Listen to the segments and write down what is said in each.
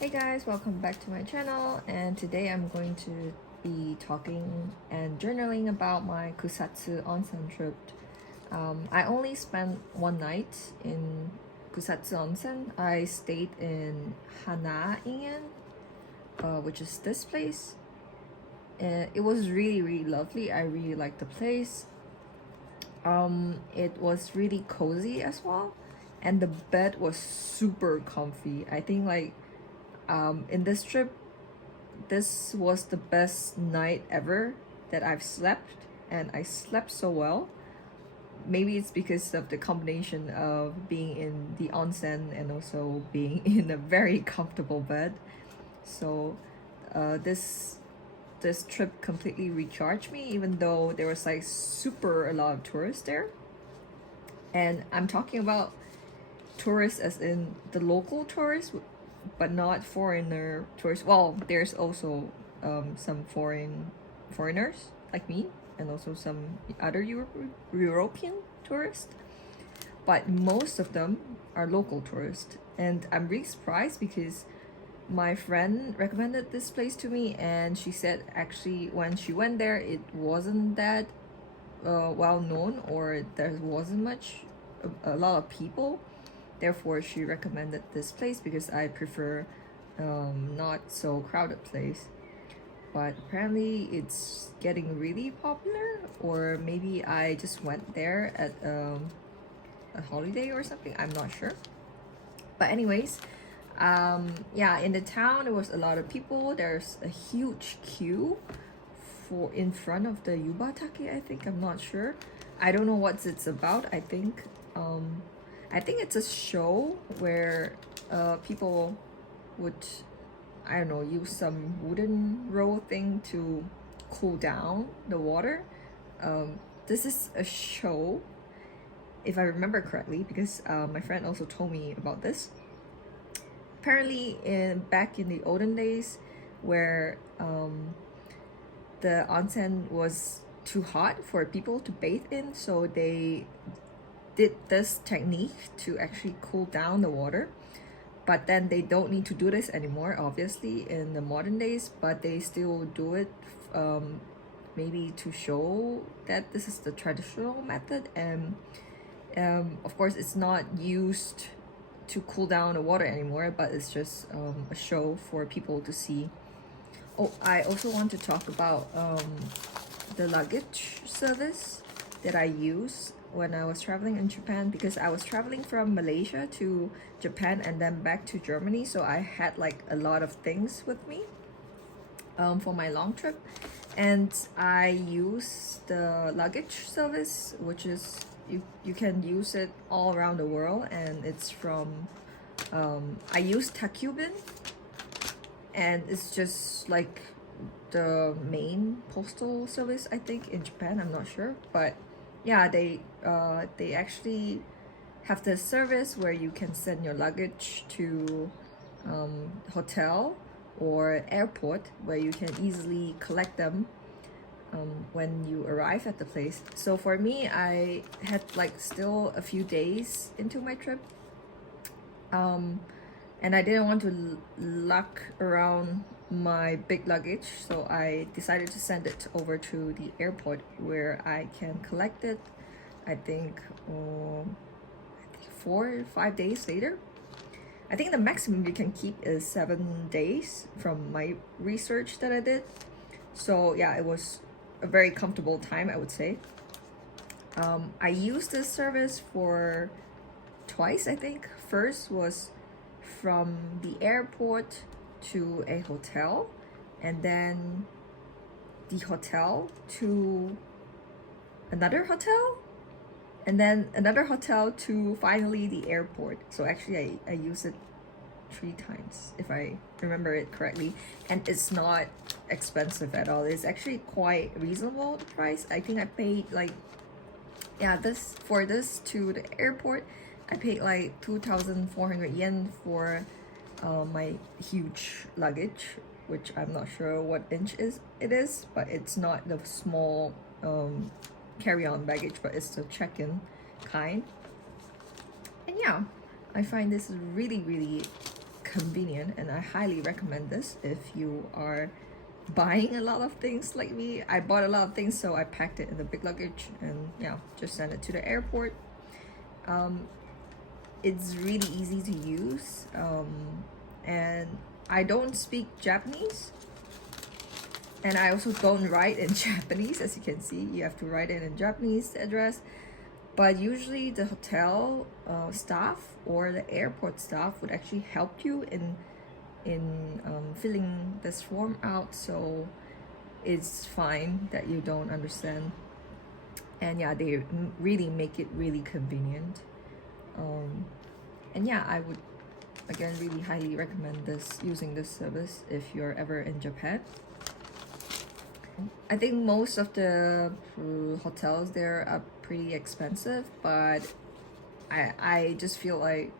Hey guys, welcome back to my channel, and today I'm going to be talking and journaling about my Kusatsu Onsen trip. I only spent one night in Kusatsu Onsen. I stayed in Hanaingen, which is this place. And it was really lovely. I really liked the place. It was really cozy as well, and the bed was super comfy. I think in this trip, this was the best night ever that I've slept, and I slept so well. Maybe it's because of the combination of being in the onsen and also being in a very comfortable bed. So this trip completely recharged me, even though there was like super a lot of tourists there. And I'm talking about tourists as in the local tourists, but not foreigner tourists. Well, there's also some foreigners like me, and also some other European tourists. But most of them are local tourists, and I'm really surprised because my friend recommended this place to me, and she said actually when she went there, it wasn't that well known, or there wasn't a lot of people. Therefore, she recommended this place because I prefer not so crowded place. But apparently it's getting really popular, or maybe I just went there at a holiday or something. I'm not sure. But anyways, yeah, in the town there was a lot of people. There's a huge queue for in front of the Yubatake, I think. I'm not sure. I don't know what it's about. I think it's a show where people would, I don't know, use some wooden roll thing to cool down the water. This is a show, if I remember correctly, because my friend also told me about this. Apparently, back in the olden days, where the onsen was too hot for people to bathe in, so they did this technique to actually cool down the water. But then they don't need to do this anymore, obviously, in the modern days, but they still do it maybe to show that this is the traditional method. And of course it's not used to cool down the water anymore, but it's just a show for people to see. Oh, I also want to talk about the luggage service that I use when I was traveling in Japan, because I was traveling from Malaysia to Japan and then back to Germany, so I had like a lot of things with me for my long trip. And I use the luggage service, which is you can use it all around the world, and it's from I use Takubin, and it's just like the main postal service, I think, in Japan. I'm not sure, but yeah, they actually have this service where you can send your luggage to hotel or airport, where you can easily collect them when you arrive at the place. So for me, I had like still a few days into my trip, and I didn't want to lug around my big luggage, so I decided to send it over to the airport where I can collect it. I think 4 or 5 days later. I think the maximum you can keep is 7 days from my research that I did. So yeah, it was a very comfortable time, I would say. I used this service for twice, I think. First was from the airport to a hotel, and then the hotel to another hotel, and then another hotel to finally the airport. So actually I use it 3 times, if I remember it correctly, and it's not expensive at all. It's actually quite reasonable, the price. I think I paid like, yeah, this to the airport, I paid like 2,400 yen for my huge luggage, which I'm not sure what inch it is, but it's not the small carry-on baggage, but it's the check-in kind. And yeah, I find this really convenient, and I highly recommend this if you are buying a lot of things like me. I bought a lot of things, so I packed it in the big luggage and yeah, just sent it to the airport. It's really easy to use, and I don't speak Japanese, and I also don't write in Japanese. As you can see, you have to write it in Japanese, the address, but usually the hotel staff or the airport staff would actually help you in filling this form out, so it's fine that you don't understand. And yeah, they really make it really convenient. And yeah, I would again really highly recommend using this service if you're ever in Japan. I think most of the hotels there are pretty expensive, but I just feel like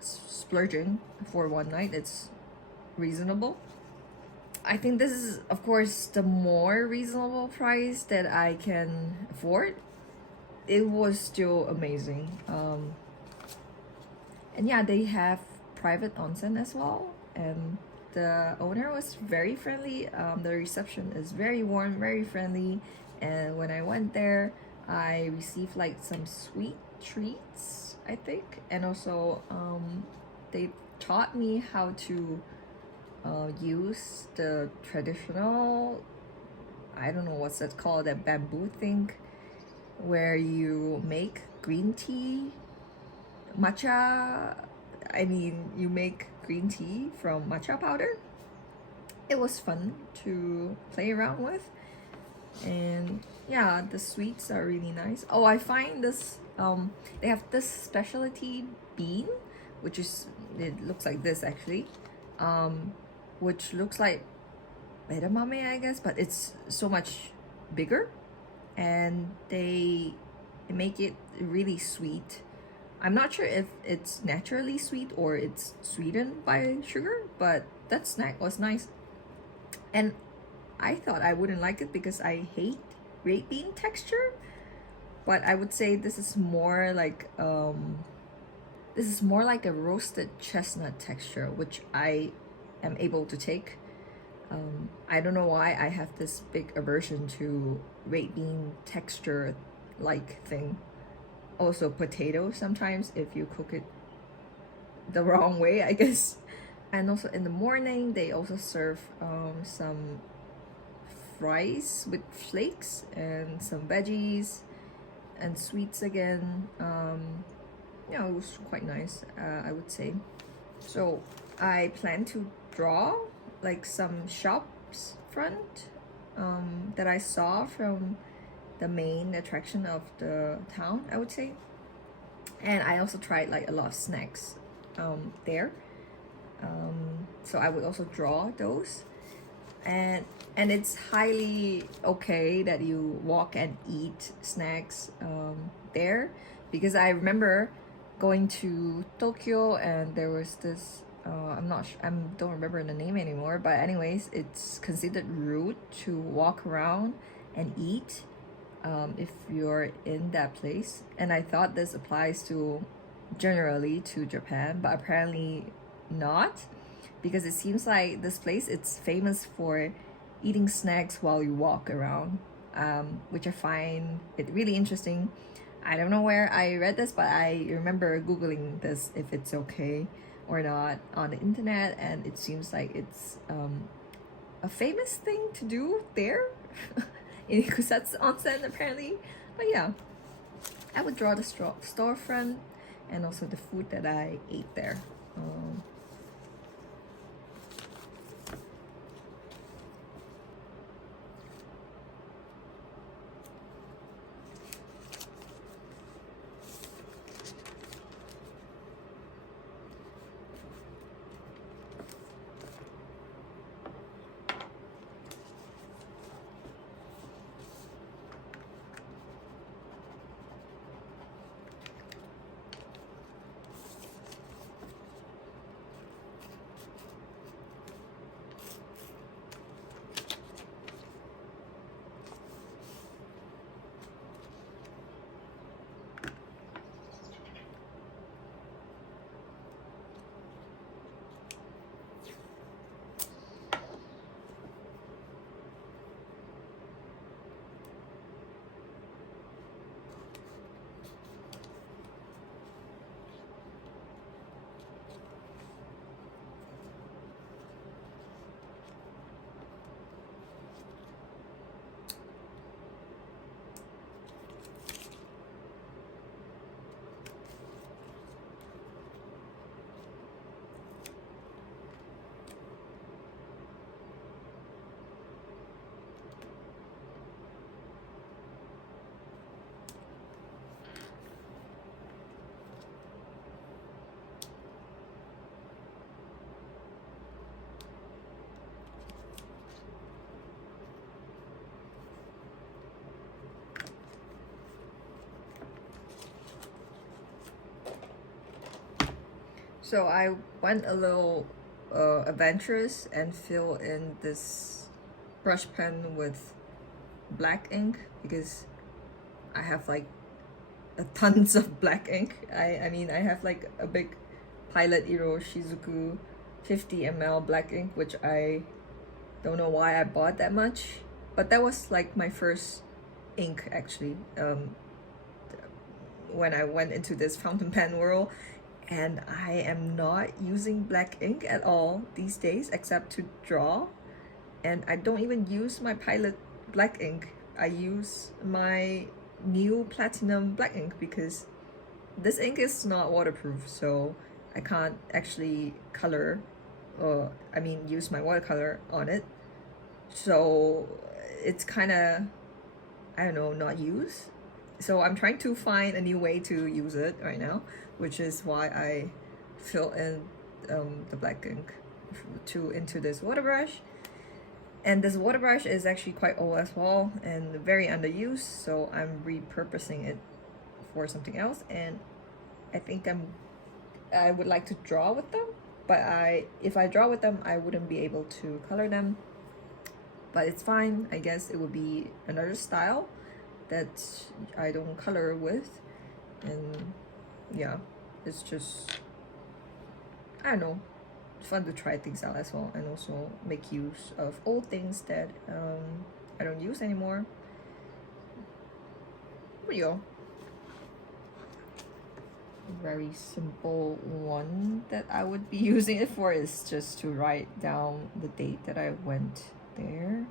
splurging for one night, it's reasonable. I think this is, of course, the more reasonable price that I can afford. It was still amazing. And yeah, they have private onsen as well, and the owner was very friendly. The reception is very warm, very friendly, and when I went there, I received like some sweet treats, I think, and also they taught me how to use the traditional, I don't know what's that called, that bamboo thing where you make green tea, matcha. I mean, you make green tea from matcha powder. It was fun to play around with, and yeah, the sweets are really nice. Oh, I find this they have this specialty bean, which is, it looks like this actually, which looks like edamame, I guess, but it's so much bigger, and they make it really sweet. I'm not sure if it's naturally sweet or it's sweetened by sugar, but that snack was nice. And I thought I wouldn't like it because I hate red bean texture, but I would say this is more like a roasted chestnut texture, which I am able to take. I don't know why I have this big aversion to red bean texture like thing. Also potato sometimes if you cook it the wrong way, I guess. And also in the morning they also serve some fries with flakes and some veggies and sweets again. Yeah, it was quite nice, I would say. So I plan to draw like some shops front that I saw from the main attraction of the town, I would say. And I also tried like a lot of snacks there. So I would also draw those. And it's highly okay that you walk and eat snacks there, because I remember going to Tokyo and there was this I don't remember the name anymore, but anyways, it's considered rude to walk around and eat if you're in that place. And I thought this applies to generally to Japan, but apparently not, because it seems like this place, it's famous for eating snacks while you walk around, which I find it really interesting. I don't know where I read this, but I remember googling this, if it's okay or not, on the internet, and it seems like it's a famous thing to do there in Kusatsu Onsen apparently. But yeah, I would draw the storefront and also the food that I ate there. So I went a little adventurous and fill in this brush pen with black ink because I have like tons of black ink. I mean I have like a big Pilot Iro Shizuku 50 ml black ink, which I don't know why I bought that much, but that was like my first ink actually, when I went into this fountain pen world. And I am not using black ink at all these days except to draw, and I don't even use my Pilot black ink. I use my new platinum black ink because this ink is not waterproof, so I can't actually color, or I mean use my watercolor on it. So it's kind of, I don't know, not used. So I'm trying to find a new way to use it right now, which is why I fill in the black ink into this water brush. And this water brush is actually quite old as well and very underused, so I'm repurposing it for something else. And I think I would like to draw with them, but if I draw with them, I wouldn't be able to color them. But it's fine. I guess it would be another style that I don't color with, and yeah, it's just, I don't know, fun to try things out as well, and also make use of old things that I don't use anymore. Here we go. Very simple one that I would be using it for is just to write down the date that I went there,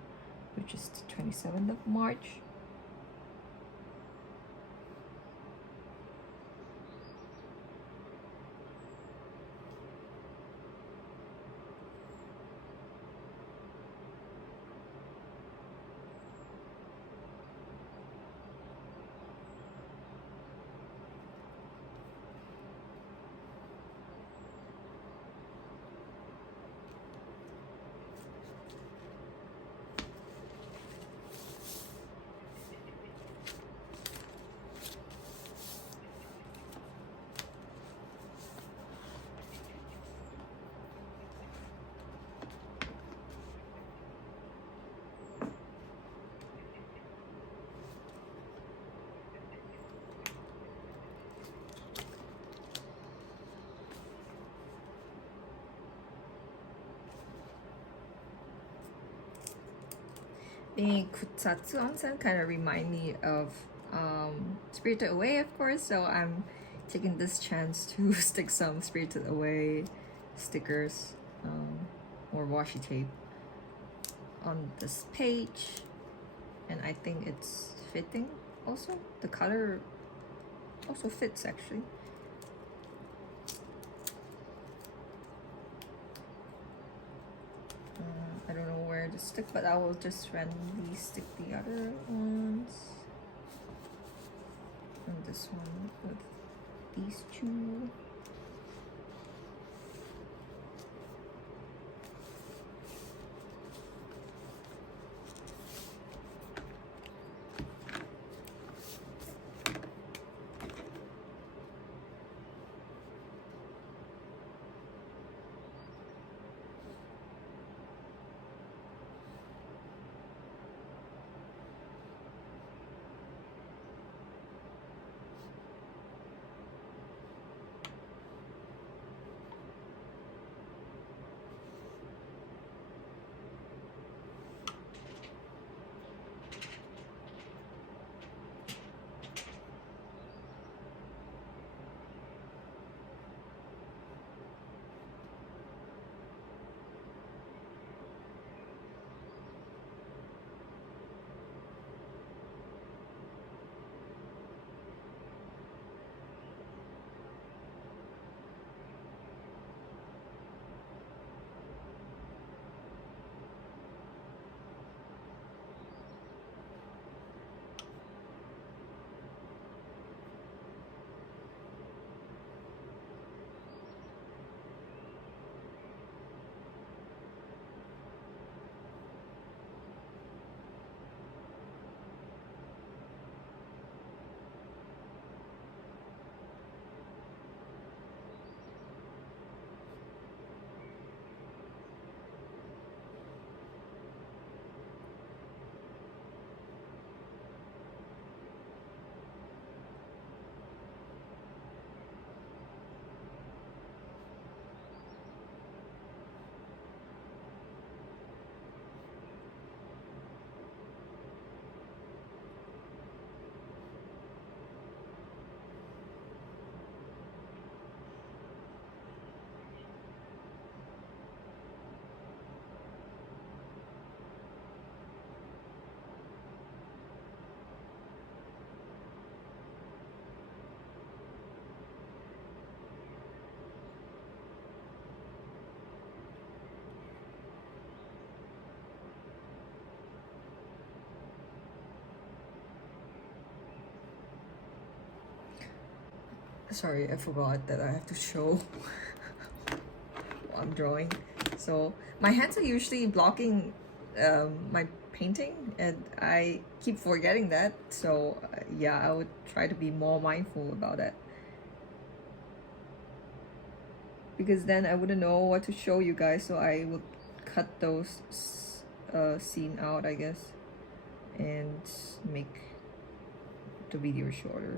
which is the 27th of March. The Kusatsu Onsen kind of remind me of Spirited Away, of course, so I'm taking this chance to stick some Spirited Away stickers or washi tape on this page, and I think it's fitting also. The color also fits actually. I don't know where to stick, but I will just randomly stick the other ones. And this one with these two. sorry, I forgot that I have to show what I'm drawing. So my hands are usually blocking my painting, and I keep forgetting that. So yeah, I would try to be more mindful about that, because then I wouldn't know what to show you guys. So I would cut those scene out, I guess, and make the video shorter.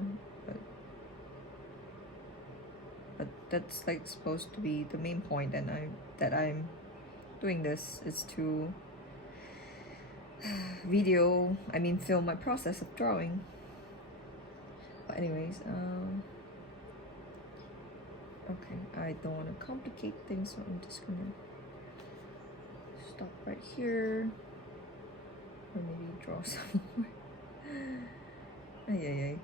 But that's like supposed to be the main point, and I'm doing this is to film my process of drawing. But anyways, okay, I don't want to complicate things, so I'm just gonna stop right here, or maybe draw some more. Ay, ay, ay.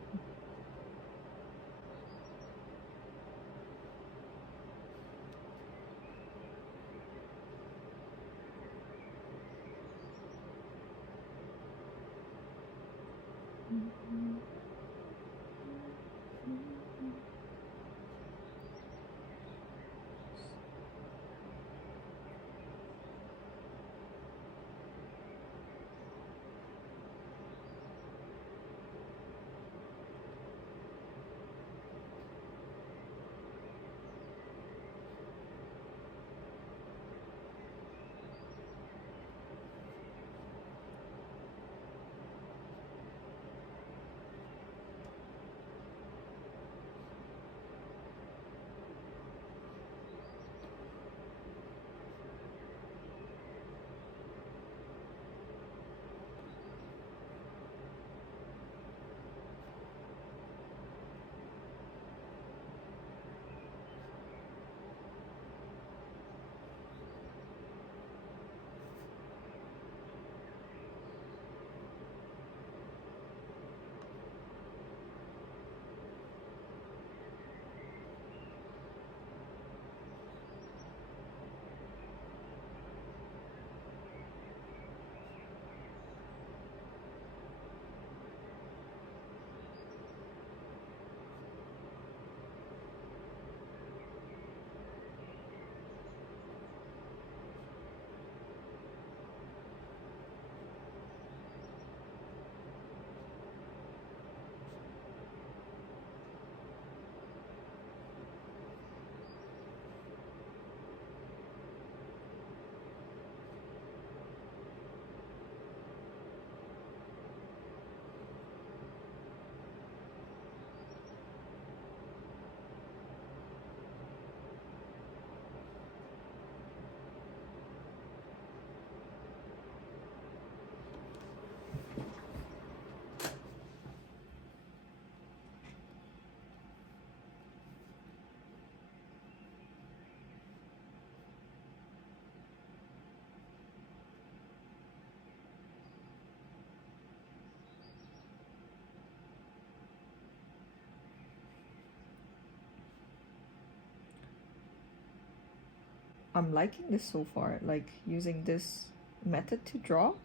I'm liking this so far, like using this method to draw.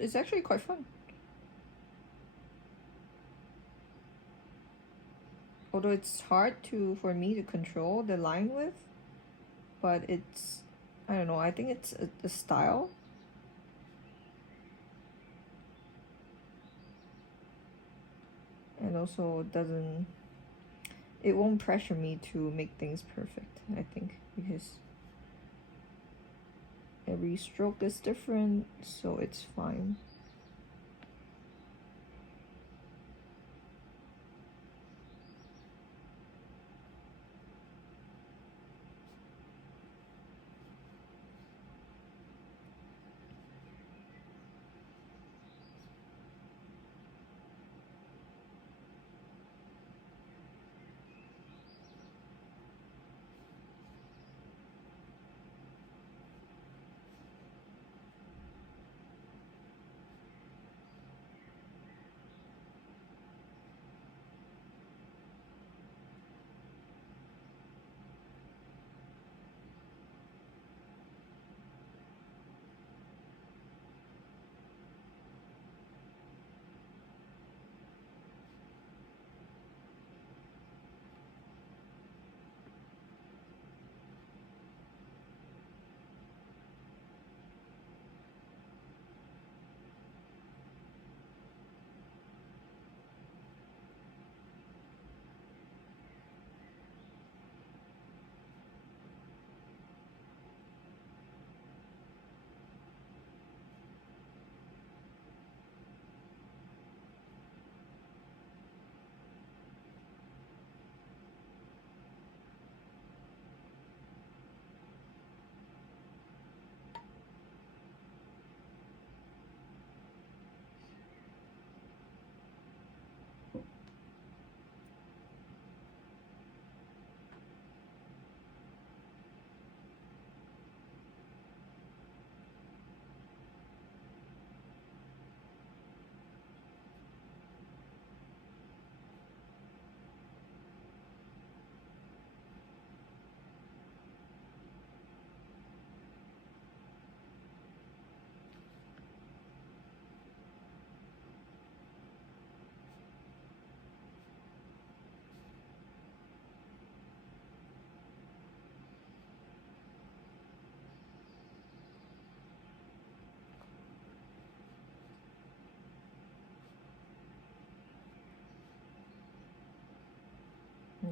It's actually quite fun. Although it's hard for me to control the line width, but it's, I don't know, I think it's a style. And also it won't pressure me to make things perfect, I think, because every stroke is different, so it's fine.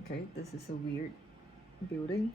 Okay, this is a weird building.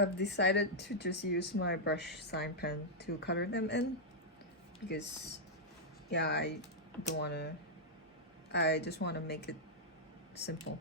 I've decided to just use my brush sign pen to color them in because yeah, I just want to make it simple.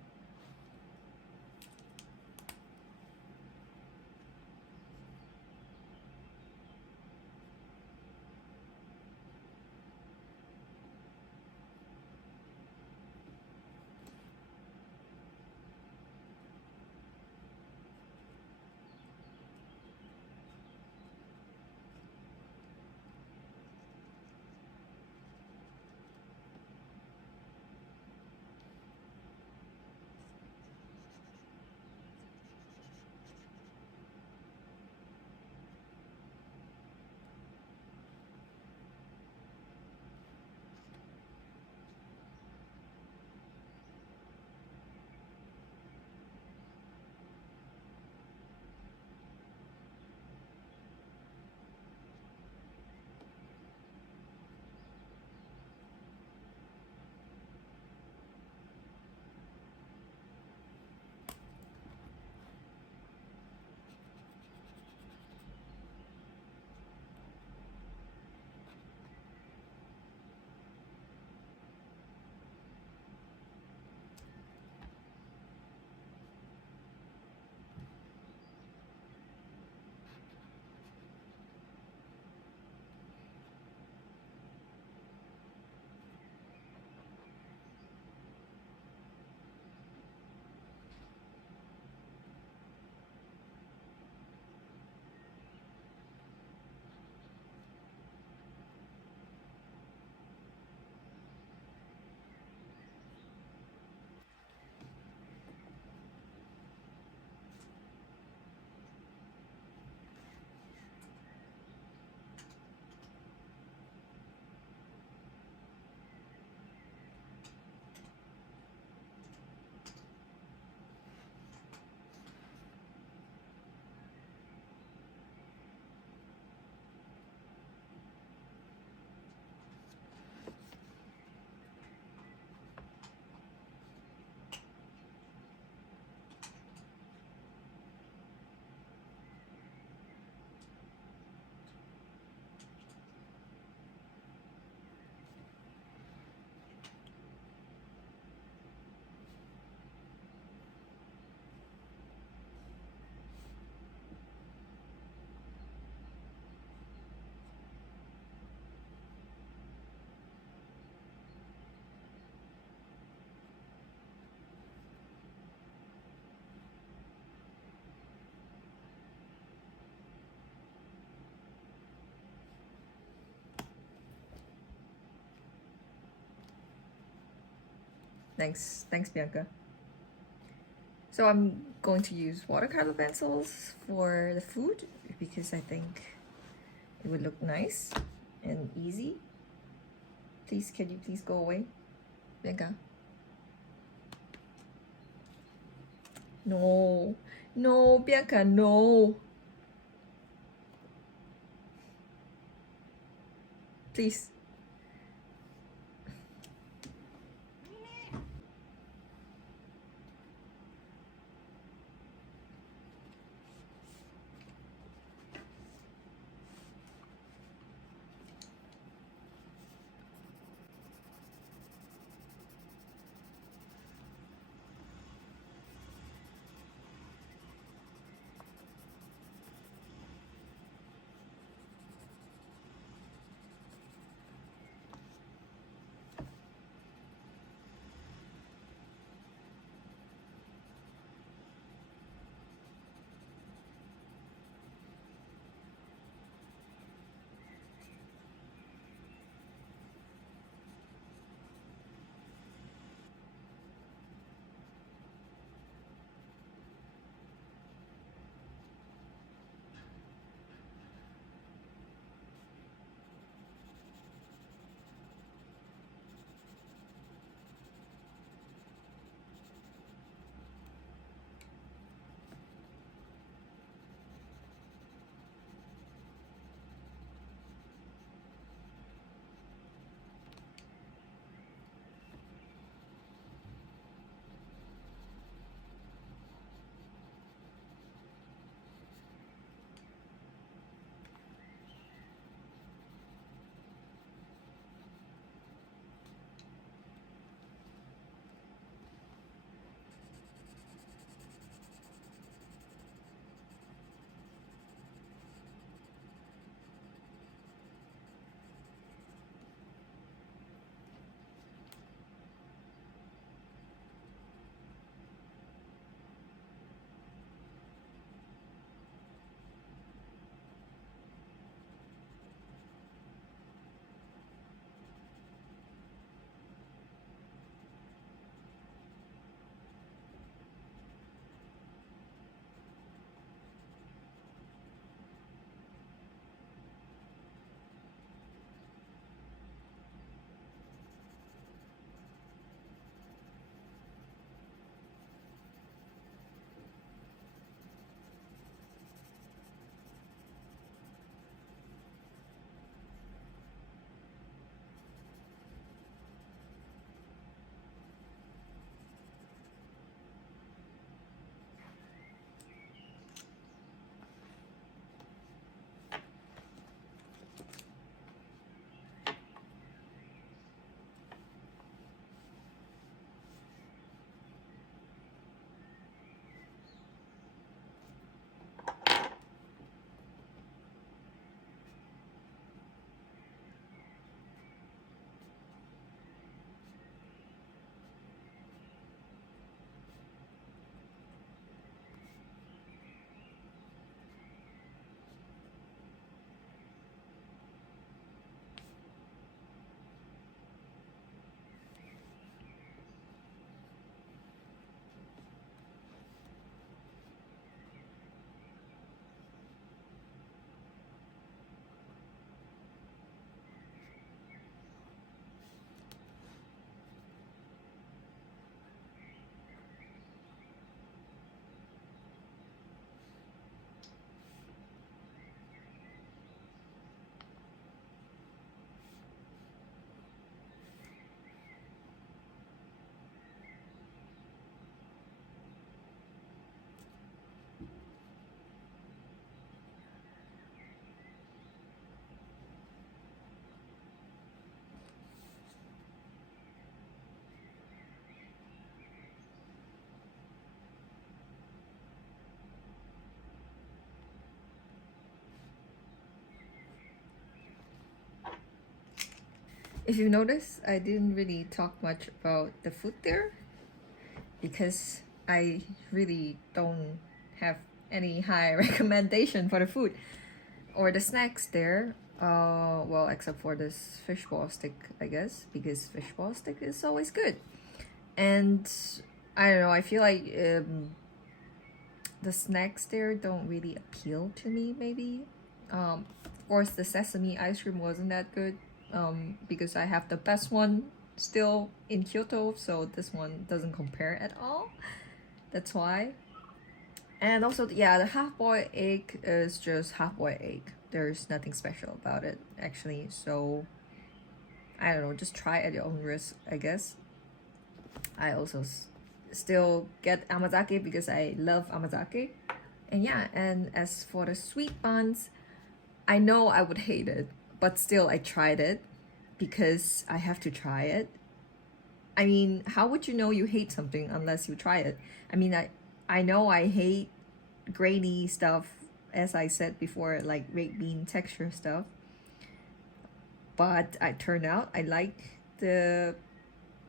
Thanks, Bianca. So I'm going to use watercolor pencils for the food because I think it would look nice and easy. Please, can you please go away, Bianca? No, no, Bianca, no. Please. If you notice, I didn't really talk much about the food there because I really don't have any high recommendation for the food or the snacks there. Well, except for this fishball stick, I guess, because fishball stick is always good. And I don't know, I feel like the snacks there don't really appeal to me, maybe. Of course, the sesame ice cream wasn't that good because I have the best one still in Kyoto, so this one doesn't compare at all. That's why. And also, yeah, the half-boiled egg is just half-boiled egg. There's nothing special about it, actually. So, I don't know, just try at your own risk, I guess. I also still get amazake because I love amazake. And yeah, and as for the sweet buns, I know I would hate it, but still I tried it because I have to try it. I mean, how would you know you hate something unless you try it? I mean, I know I hate grainy stuff, as I said before, like red bean texture stuff. But I turned out I like the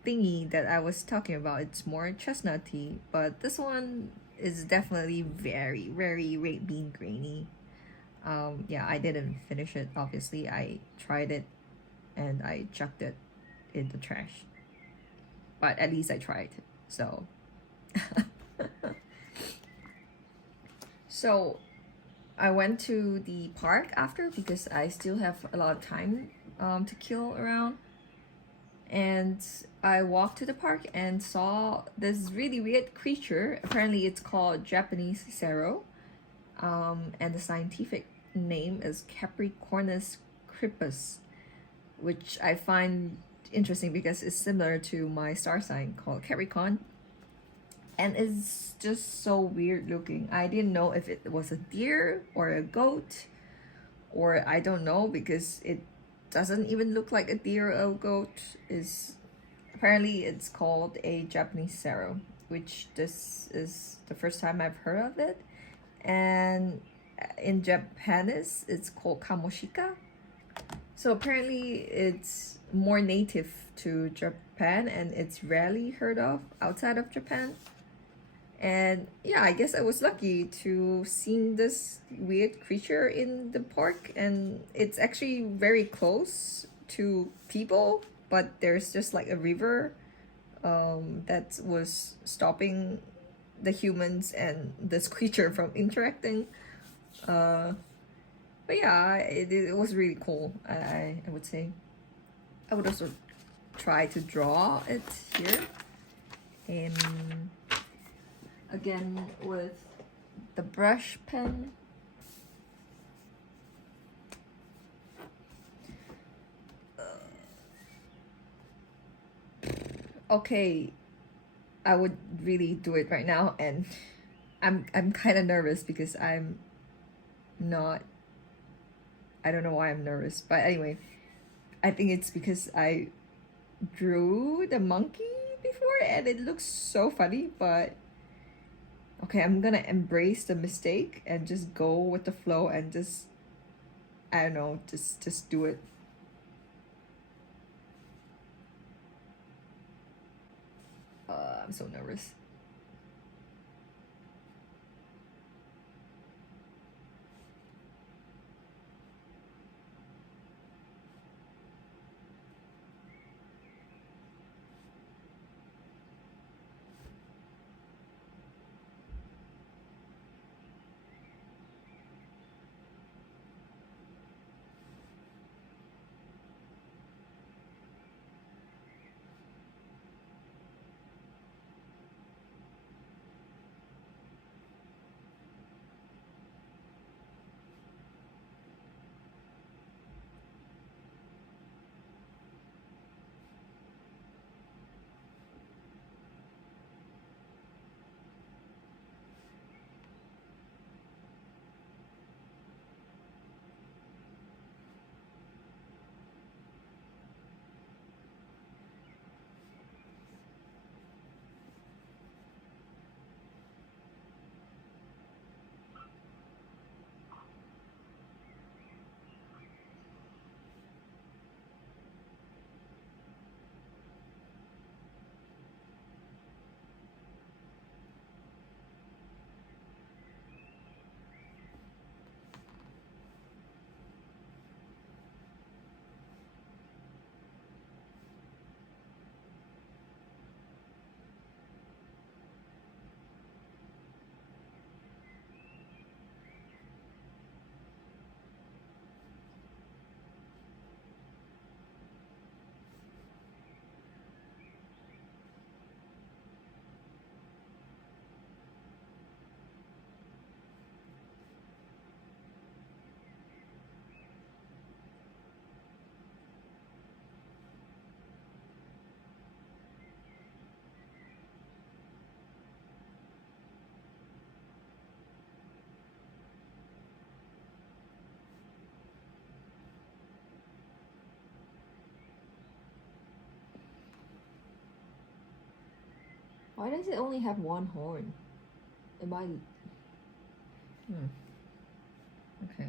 thingy that I was talking about. It's more chestnutty, but this one is definitely very, very red bean grainy. Yeah, I didn't finish it, obviously. I tried it and I chucked it in the trash. But at least I tried. So so I went to the park after because I still have a lot of time to kill around. And I walked to the park and saw this really weird creature. Apparently, it's called Japanese serow, and the scientific name is Capricornus crispus, which I find interesting because it's similar to my star sign called Capricorn. And it's just so weird looking. I didn't know if it was a deer or a goat, or I don't know because it doesn't even look like a deer or a goat. Is apparently it's called a Japanese serow, which this is the first time I've heard of it. And in Japanese, it's called kamoshika. So apparently it's more native to Japan and it's rarely heard of outside of Japan. And yeah, I guess I was lucky to see this weird creature in the park, and it's actually very close to people, but there's just like a river that was stopping the humans and this creature from interacting. But yeah, it was really cool. I would say. I would also try to draw it here. Again with the brush pen. Okay, I would really do it right now, and I'm kind of nervous because I'm not. I don't know why I'm nervous, but anyway, I think it's because I drew the monkey before and it looks so funny, but okay, I'm gonna embrace the mistake and just go with the flow and just, I don't know, just do it. I'm so nervous. Why does it only have one horn? Am I... Okay.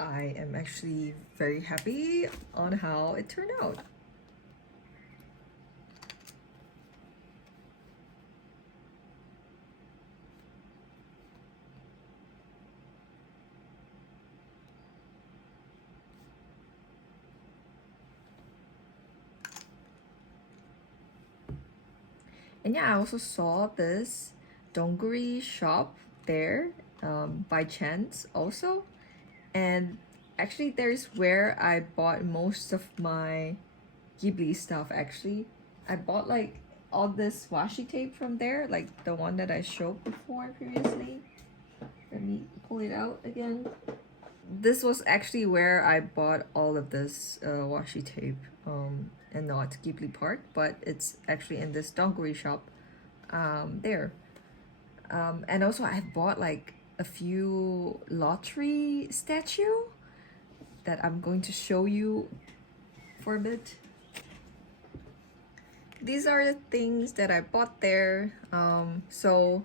I am actually very happy on how it turned out. And yeah, I also saw this Donguri shop there by chance also. And actually there's where I bought most of my Ghibli stuff actually. I bought like all this washi tape from there, like the one that I showed before previously. Let me pull it out again. This was actually where I bought all of this washi tape, and not Ghibli Park, but it's actually in this Donguri shop there. And also I bought like a few lottery statue that I'm going to show you for a bit. These are the things that I bought there. So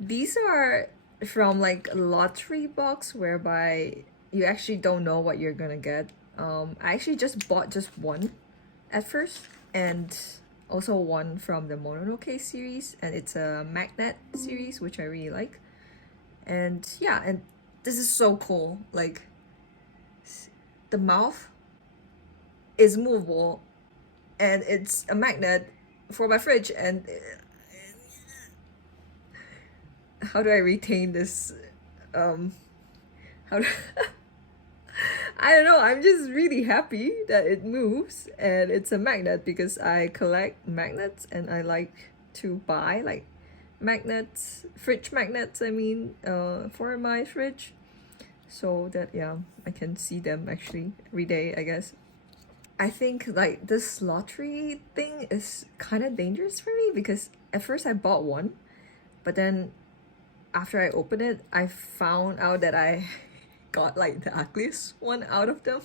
these are from like a lottery box whereby you actually don't know what you're gonna get. I actually just bought just one at first, and also one from the Mononoke series, and it's a magnet series which I really like. And yeah, and this is so cool. Like the mouth is movable and it's a magnet for my fridge. And how do I retain this? How do I don't know, I'm just really happy that it moves and it's a magnet because I collect magnets and I like to buy like magnets, fridge magnets, I mean, for my fridge, so that yeah, I can see them actually every day, I guess. I think like this lottery thing is kind of dangerous for me because at first I bought one, but then after I opened it, I found out that I got like the ugliest one out of them.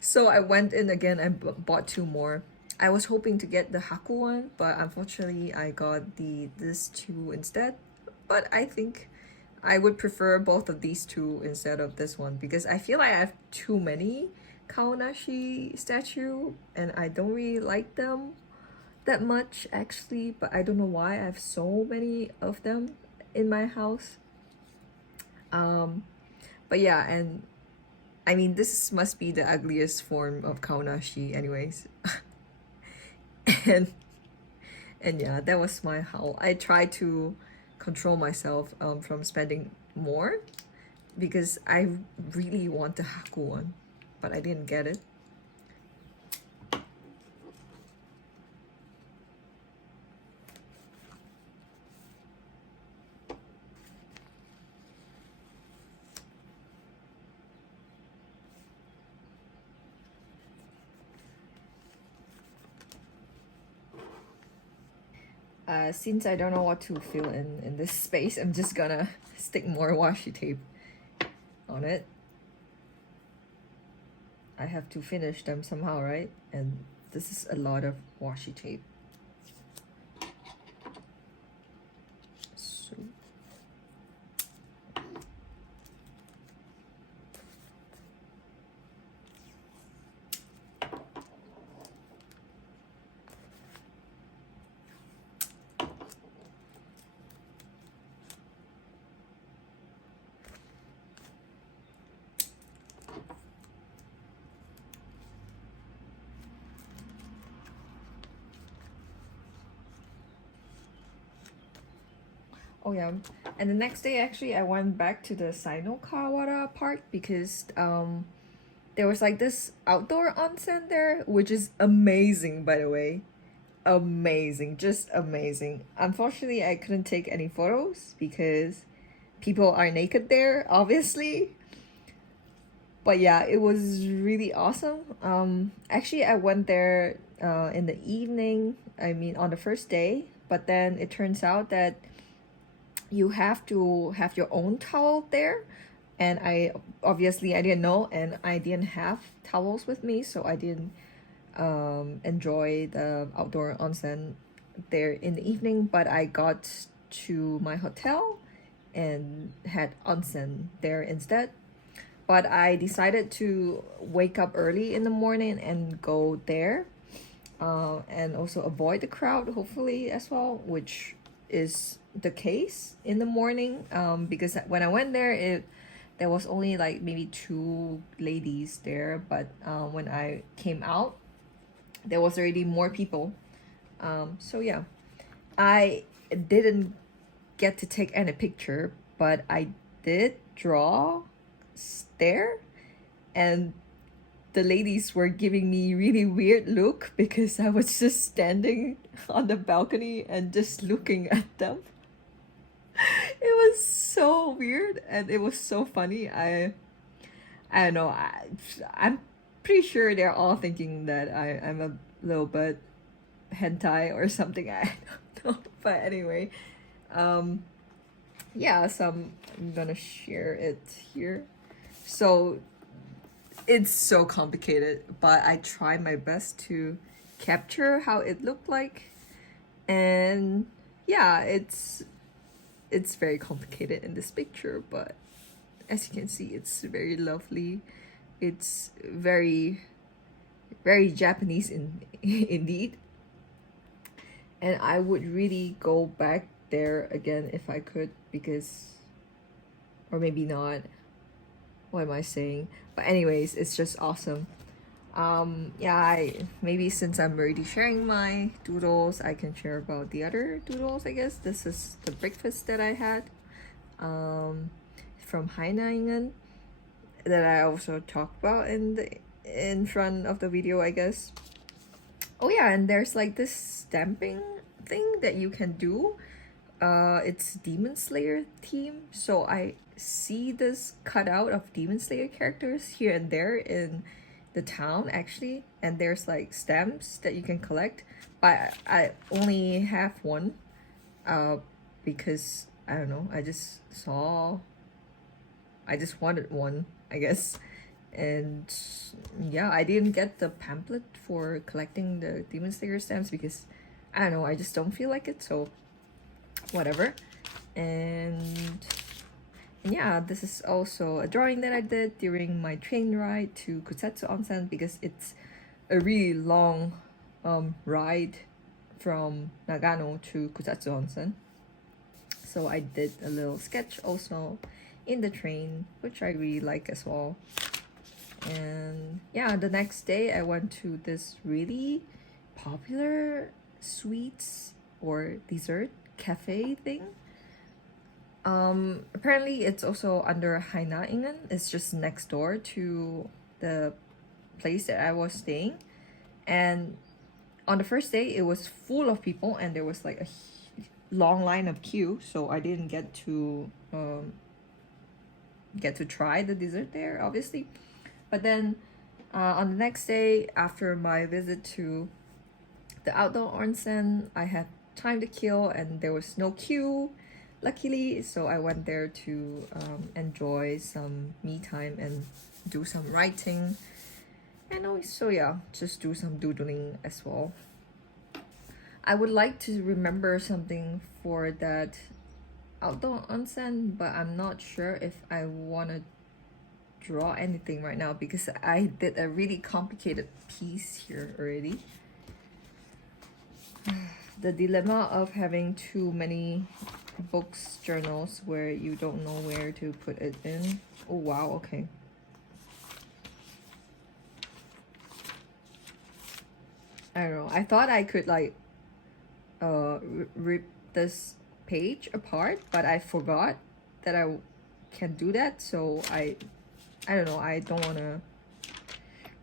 So I went in again and bought two more. I was hoping to get the Haku one, but unfortunately I got this two instead. But I think I would prefer both of these two instead of this one because I feel like I have too many Kaonashi statue and I don't really like them that much actually, but I don't know why I have so many of them in my house. But yeah, and I mean this must be the ugliest form of Kaonashi anyways. and and yeah, that was my haul. I tried to control myself from spending more because I really want the Haku one, but I didn't get it. Since I don't know what to fill in this space, I'm just gonna stick more washi tape on it. I have to finish them somehow, right? And this is a lot of washi tape. So oh yeah, and the next day actually I went back to the Sainokawara Park because there was like this outdoor onsen there, which is amazing by the way. Amazing, just amazing. Unfortunately, I couldn't take any photos because people are naked there, obviously. But yeah, it was really awesome. Actually, I went there in the evening, I mean, on the first day, but then it turns out that you have to have your own towel there. And I obviously I didn't know, and I didn't have towels with me, so I didn't enjoy the outdoor onsen there in the evening. But I got to my hotel and had onsen there instead. But I decided to wake up early in the morning and go there, and also avoid the crowd, hopefully, as well, which is the case in the morning. Because when I went there, there was only like maybe 2 ladies there, but when I came out, there was already more people. So yeah, I didn't get to take any picture, but I did draw there, and the ladies were giving me really weird look because I was just standing on the balcony and just looking at them. It was so weird and it was so funny. I don't know. I'm pretty sure they're all thinking that I'm a little bit hentai or something. I don't know. But anyway, yeah, I'm gonna share it here. So it's so complicated, but I tried my best to capture how it looked like. And yeah, it's very complicated in this picture, but as you can see, it's very lovely. It's very Japanese indeed. And I would really go back there again if I could, because, or maybe not. What am I saying? But anyways, it's just awesome. Yeah, maybe since I'm already sharing my doodles, I can share about the other doodles, I guess. This is the breakfast that I had from Hanaingen that I also talked about in front of the video, I guess. Oh yeah, and there's like this stamping thing that you can do. It's Demon Slayer theme, so I see this cutout of Demon Slayer characters here and there in the town actually, and there's like stamps that you can collect, but I only have one because I don't know, I just wanted one, I guess. And yeah, I didn't get the pamphlet for collecting the Demon Slayer stamps because I don't know, I just don't feel like it, so whatever. And yeah, this is also a drawing that I did during my train ride to Kusatsu Onsen, because it's a really long ride from Nagano to Kusatsu Onsen. So I did a little sketch also in the train, which I really like as well. And yeah, the next day I went to this really popular sweets or dessert cafe thing. Apparently it's also under Hanaingen. It's just next door to the place that I was staying. And on the first day it was full of people and there was like a long line of queue, so I didn't get to try the dessert there, obviously. But then on the next day, after my visit to the outdoor onsen, I had time to kill and there was no queue, luckily. So I went there to enjoy some me time and do some writing. And also, yeah, just do some doodling as well. I would like to remember something for that outdoor onsen, but I'm not sure if I want to draw anything right now because I did a really complicated piece here already. The dilemma of having too many books, journals where you don't know where to put it in. Oh wow, okay. I don't know, I thought I could like rip this page apart, but I forgot that I can do that, so I don't know, I don't want to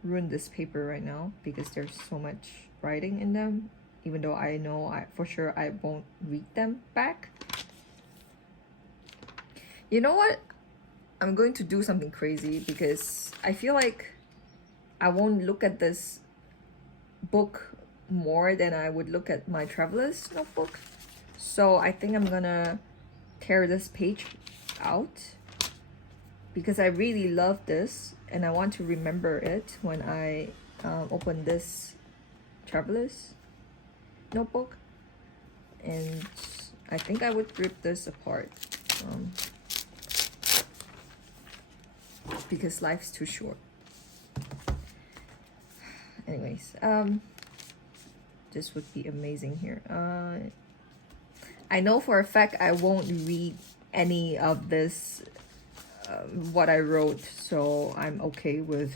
ruin this paper right now because there's so much writing in them, even though I know for sure I won't read them back. You know what? I'm going to do something crazy because I feel like I won't look at this book more than I would look at my traveler's notebook. So I think I'm gonna tear this page out because I really love this and I want to remember it when I open this traveler's notebook. And I think I would rip this apart. because life's too short. Anyways, this would be amazing here. I know for a fact I won't read any of this, what I wrote, so I'm okay with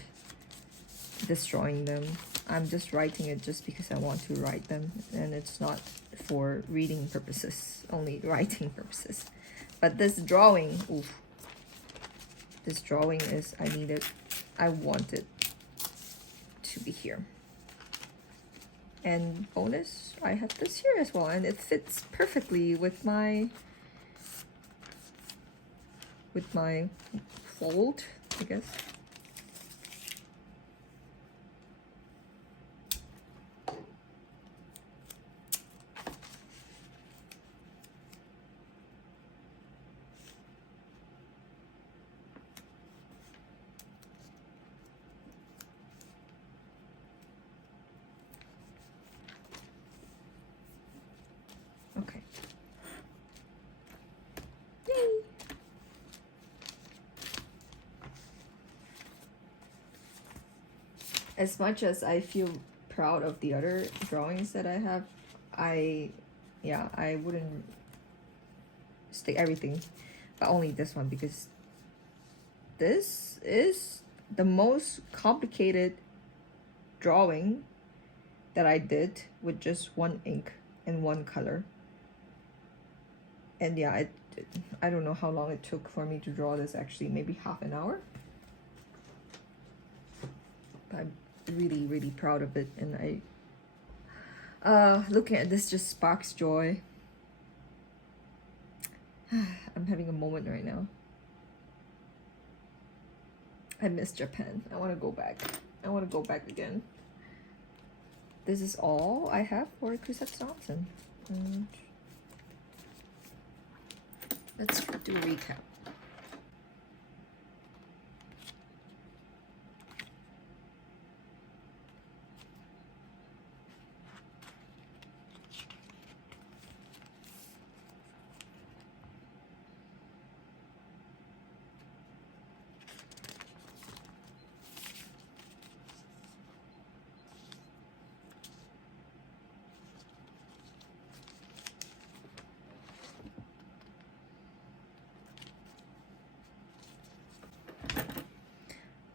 destroying them. I'm just writing it just because I want to write them, and it's not for reading purposes, only writing purposes. But this drawing, oof, this drawing is, I want it to be here. And bonus, I have this here as well, and it fits perfectly with my fold, I guess. Okay. Yay! As much as I feel proud of the other drawings that I have, I wouldn't stick everything, but only this one, because this is the most complicated drawing that I did with just one ink and one color. And yeah, I don't know how long it took for me to draw this, actually, maybe half an hour. But I'm really proud of it, and looking at this just sparks joy. I'm having a moment right now. I miss Japan. I want to go back. I want to go back again. This is all I have for Kusatsu Onsen. And let's do a recap.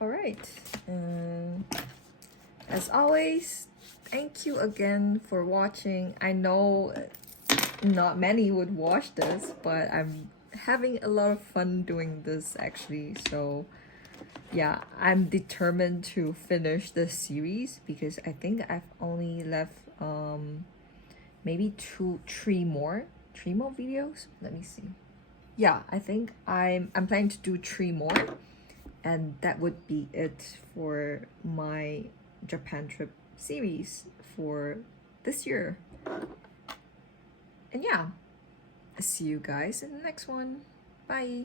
Alright, as always, thank you again for watching. I know not many would watch this, but I'm having a lot of fun doing this, actually. So yeah, I'm determined to finish this series, because I think I've only left maybe three more videos. Let me see. Yeah, I think I'm planning to do 3 more. And that would be it for my Japan trip series for this year. And yeah, see you guys in the next one. Bye!